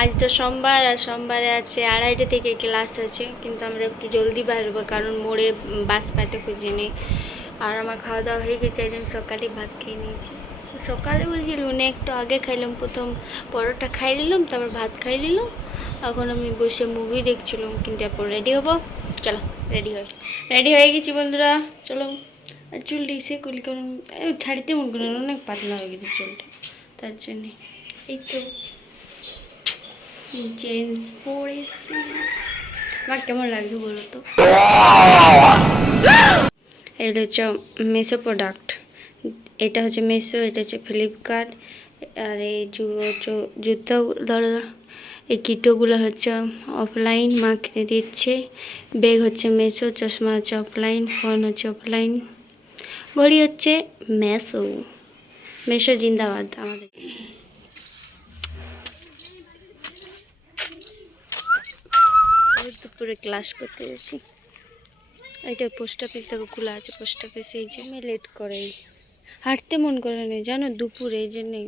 আজ তো সোমবার আর সোমবারে আছে আড়াইটে থেকে ক্লাস আছে, কিন্তু আমরা একটু জলদি বেরোবো কারণ মোড়ে বাস পাইতে খুঁজিনি আর আমার খাওয়া দাওয়া হয়ে গেছে একদিন সকালে ভাত খেয়ে নিয়েছি। সকালে বলছি, লুনে, একটু আগে খাইলাম, প্রথম পরোটা খাই নিলাম, তারপর ভাত খাই নিলাম। এখন আমি বসে মুভি দেখছিলাম, কিন্তু এরপর রেডি হব। চলো রেডি হই। রেডি হয়ে গেছি বন্ধুরা, চলো। আর চুলটা এসে করলি কারণ ছাড়িতে মন করেন অনেক পাতলা হয়ে গেছে চুলটা, তার জন্যে। এই তো। জেন্স পরেছি আমার কেমন লাগছে বলো তো? এটা হচ্ছে মেসো প্রোডাক্ট এটা হচ্ছে মেসো এটা হচ্ছে ফ্লিপকার্ট আর এই জুতো ধরো, এই কিটোগুলো হচ্ছে অফলাইন মা কিনে দিচ্ছে। ব্যাগ হচ্ছে মেসো চশমা হচ্ছে অফলাইন ফোন হচ্ছে অফলাইন ঘড়ি হচ্ছে মেসো মেসো জিন্দাবাদ আমাদের। ওই দুপুরে ক্লাস করতে গেছি। এটা পোস্ট অফিস দেখো খোলা আছে পোস্ট অফিসে এই যে আমি লেট করে। হাঁটতে মন করে না, জানো দুপুরে এই জন্যে।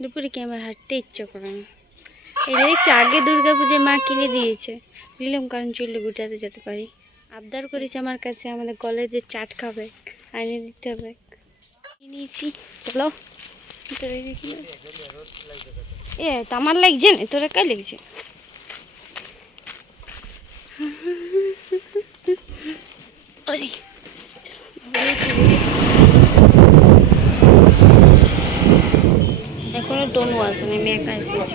দুপুরে কি আমার হাঁটতে ইচ্ছা করে না। এটা দেখছি, আগে দুর্গা পুজোয় মা কিনে দিয়েছে। নিলাম কারণ চুলে গুটাতে যেতে পারি। আবদার করেছে আমার কাছে, আমাদের কলেজে চাট খাবে, আইনে দিতে হবে। নিয়েছি, চলো। এ আমার লাগছে না, তোরা কাই লাগছে? এখনও তনু আসে আমি একা এসেছি।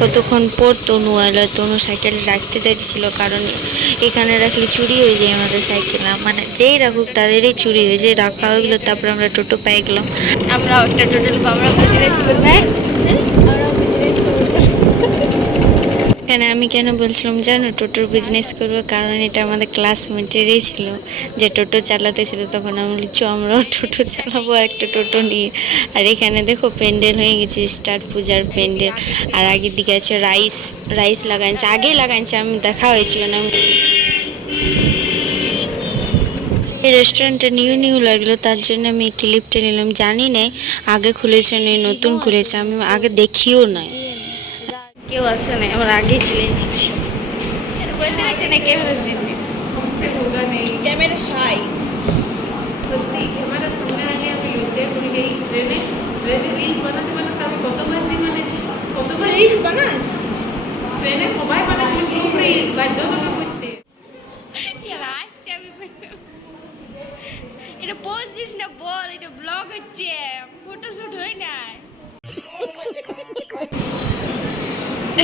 কতক্ষণ পর তনু এলো তনু সাইকেল রাখতে চাইছিল, কারণ এখানে রাখলে চুরি হয়ে যায় আমাদের সাইকেল। মানে যেই রাখুক তাদেরই চুরি হয়ে যায়, রাখা হয়ে গেলো, তারপর আমরা টোটো পেয়ে গেলাম। আমরা একটা টোটাল আমরা বিজনেস করব এখানে আমি কেন বলছিলাম জানো? টোটোর বিজনেস করব কারণ এটা আমাদের ক্লাসমেটেরই ছিল। যে টোটো চালাতে ছিল তখন আমি বলি চ আমরাও টোটো চালাবো একটা টোটো নিয়ে। আর এখানে দেখো প্যান্ডেল হয়ে গেছে, স্টার পূজার প্যান্ডেল। আর আগের দিকে আছে রাইস রাইস লাগাইছে। আগেই লাগাইছে, আমি দেখা হয়েছিল না। এই রেস্টুরেন্টটা নিউ নিউ লাগল, তার জন্য আমি এই ক্লিপটা নিলাম। জানি না আগে খুলেছে না নতুন খুলেছে। আমি আগে দেখিও নাই। কেউ আসে নাই আমরা আগে চলে এসেছি। বলতে পারছি না ক্যামেরার জন্য ক্যামেরা সাই। সত্যি ক্যামেরার সামনে আগে আমি লজ্জায় পড়ে গেই ট্রেনে ট্রেনে রিলস বানাতে বানাতে আমি কতবার যে মানে কতবার রিলস বানাস? ট্রেনে সবাই বানাচ্ছিল রিলস করতে। এটা পোজ দিস না বল এটা ব্লগ হচ্ছে। ফটো শুট হয় না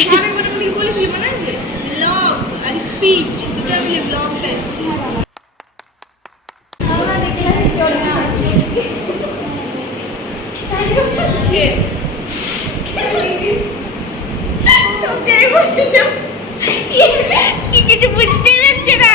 সারা একবার আমাকে বলেছিল মনে আছে? ব্লগ আর স্পিচ দুটো মিলে ব্লগটা এসেছে কিছু বুঝতে পারছে না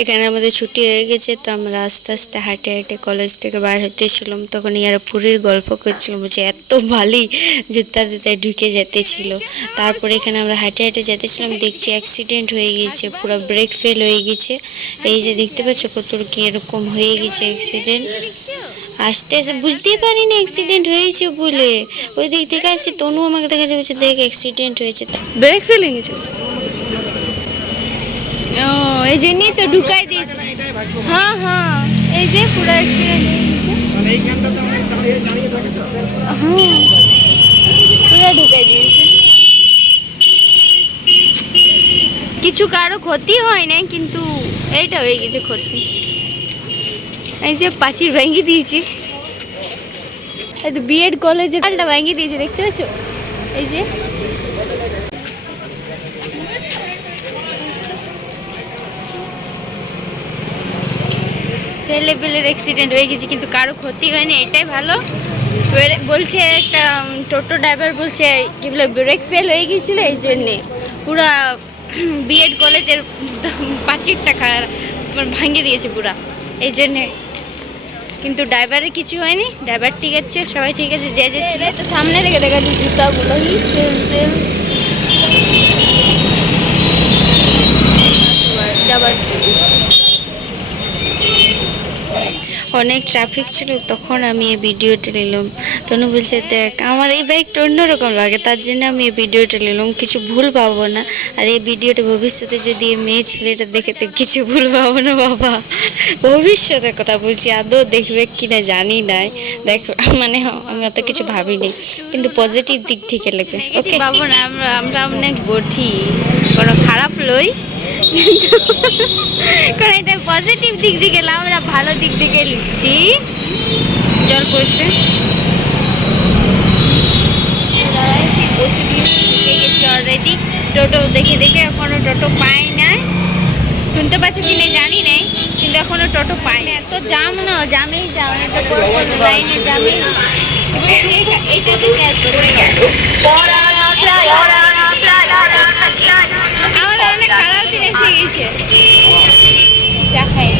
এখানে আমাদের ছুটি হয়ে গেছে, তো আমরা আস্তে আস্তে হাঁটে হাঁটে কলেজ থেকে বার হতেছিলাম তখন ইয়ারা পুরীর গল্প করছিলাম যে এত ভালোই জুতা দিতে ঢুকে যেতেছিল তারপরে এখানে আমরা হাঁটে হাঁটে যেতেছিলাম দেখছি অ্যাক্সিডেন্ট হয়ে গেছে, পুরো ব্রেক ফেল হয়ে গেছে। এই যে দেখতে পাচ্ছ কত কি এরকম হয়ে গেছে অ্যাক্সিডেন্ট আসতে আসতে বুঝতেই পারিনি অ্যাক্সিডেন্ট হয়েছে বলে। ওই দিক থেকে আসছে, তনু আমাকে দেখা যাচ্ছে দেখ অ্যাক্সিডেন্ট হয়েছে। ব্রেক ফেল হয়ে গেছে? এই জন্যই তো ঢুকাই দিয়েছে। হ্যাঁ হ্যাঁ এই যে পুরো হয়ে, পুরো ঢুকাই দিয়েছে। কিছু কারও ক্ষতি হয় নাই, কিন্তু এইটা হয়ে গেছে ক্ষতি। এই যে পাঁচির ভেঙে দিয়েছে। বিএড কলেজে ডালটা ভেঙে দিয়েছে, দেখতে পাচ্ছ? এই যে সেই লেভেলের অ্যাক্সিডেন্ট হয়ে গেছে কিন্তু কারও ক্ষতি হয়নি এটাই ভালো। বলছে একটা টোটো ড্রাইভার বলছে কি বলে ব্রেক ফেল হয়ে গিয়েছিল এই জন্যে পুরা বিএড কলেজের পাঁচিরটা ভাঙিয়ে দিয়েছে পুরা এই জন্যে। কিন্তু ড্রাইভারের কিছু হয়নি ড্রাইভার ঠিক আছে সবাই ঠিক আছে যে যে ছিল। তো সামনে থেকে দেখা যাচ্ছে জুতাগুলো সেল সেল যাবার জন্য। অনেক ট্রাফিক ছিল তখন আমি এই ভিডিওটা নিলাম। তনু বলছে দেখ আমার এই বাইকটা অন্যরকম লাগে তার জন্য আমি এই ভিডিওটা নিলাম কিছু ভুল পাবো না। আর এই ভিডিওটা ভবিষ্যতে যদি এই মেয়ে ছেলেটা দেখে তো কিছু ভুল পাবো না বাবা। ভবিষ্যতের কথা বলছি আদৌ দেখবে কি না জানি নাই দেখ মানে আমি অত কিছু ভাবিনি কিন্তু পজিটিভ দিক থেকে লেগে ওকে পাবো না আমরা আমরা অনেক বঠি কোনো খারাপ লই কিন্তু কারণ এটা পজিটিভ দিক দিকে না আমরা ভালো দিক দিকে লিখছি। জল পড়ছে। দিয়ে অলরেডি টোটো দেখে দেখে এখনও টোটো পাই না শুনতে পাচ্ছ কি না জানি নাই, কিন্তু এখনও টোটো পাই না এত জাম না জামেই জাম এত লাইনে জামে এটা থেকে আর আমাদের অনেক খারাপ দিন এসে গেছে চা খাই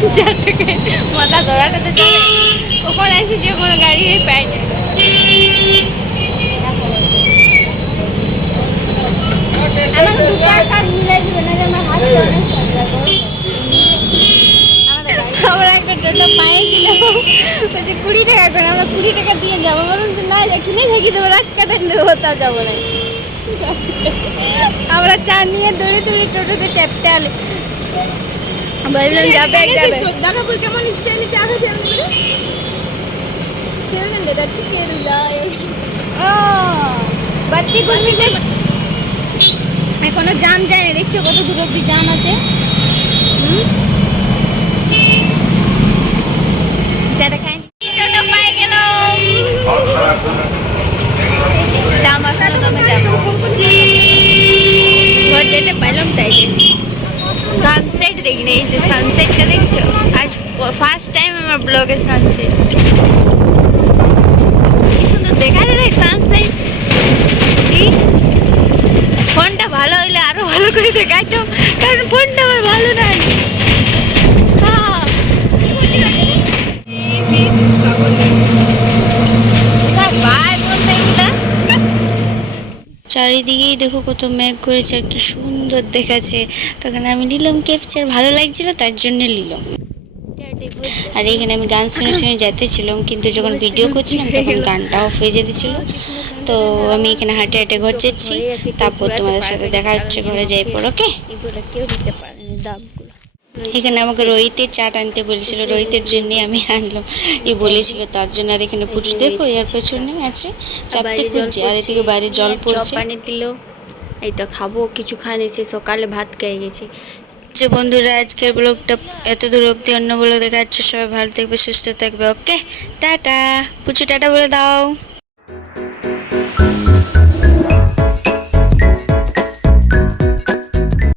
খাই মাথা ধরাটা তো চলে কখন এসেছে কোনো গাড়ি পাই না। আমাকে দু কাজ মিলাই দিবে না যে আমার অনেক চলে আমরা একটা টোটো পাইছিলাম বলছে কুড়ি টাকা করে আমরা কুড়ি টাকা দিয়ে যাব। বলুন যে না কিনে থাকি দেবো রাত কাটাই দেবো তাও যাব না। আমরা চা নিয়ে দৌড়ে দৌড়ে টোটোতে চারটে আলে। ভাবলাম যাবে যাবে। শ্রদ্ধা কাপুর কেমন স্টাইলে চা খাচ্ছে যাচ্ছে কেরুলা ও বাত্তি কলমি দেখ এখনও জাম যায় না দেখছ কত দূর অব্দি জাম আছে? চাটা খাই টোটো পাই গেলাম জাম এখনও দমে জাম আছে ঘর যেতে পারলাম তাই। দেখি না এই যে সানসেটটা দেখছ আজ ফার্স্ট টাইম আমার ব্লগে সানসেট সুন্দর দেখা যায় সানসেট ফোনটা ভালো হইলে আরও ভালো করে দেখাইতো কারণ ফোনটা আমার ভালো নাই হ্যাঁ। কোথায় পায় বলতে এগুলা? চারিদিকেই দেখো কত মেঘ করেছে আর কি সুন্দর দেখাচ্ছে। তখন আমি নিলাম ক্যাপচার ভালো লাগছিল তার জন্য নিলাম। আর এখানে আমি গান শুনে শুনে যাইতেছিলাম কিন্তু যখন ভিডিও করছিলাম তখন গানটা অফ হয়ে যেতেছিল তো আমি এখানে হাঁটে হাঁটে ঘর যাচ্ছি। তারপর তোমাদের সাথে দেখা হচ্ছে ঘরে যাই পর ওকে? এখানে আমাকে রোহিতের চাট আনতে বলেছিল। রোহিতের জন্য আমি আনলাম। এই বলেছিল তার জন্য আর এখানে পুচু দেখো এর পেছনে আছে চাপতে খুঁজছে আর এদিকে বাইরে জল পড়ছে। পানি দিল। এই তো খাব, কিছু খানি সে সকালে ভাত খেয়ে গেছি। যে বন্ধুরা, আজকের ব্লগটা এত দূর অব্দি অন্য দেখা যাচ্ছে সবাই ভালো থাকবে, সুস্থ থাকবে, ওকে? টাটা। পুচু, টাটা বলে দাও।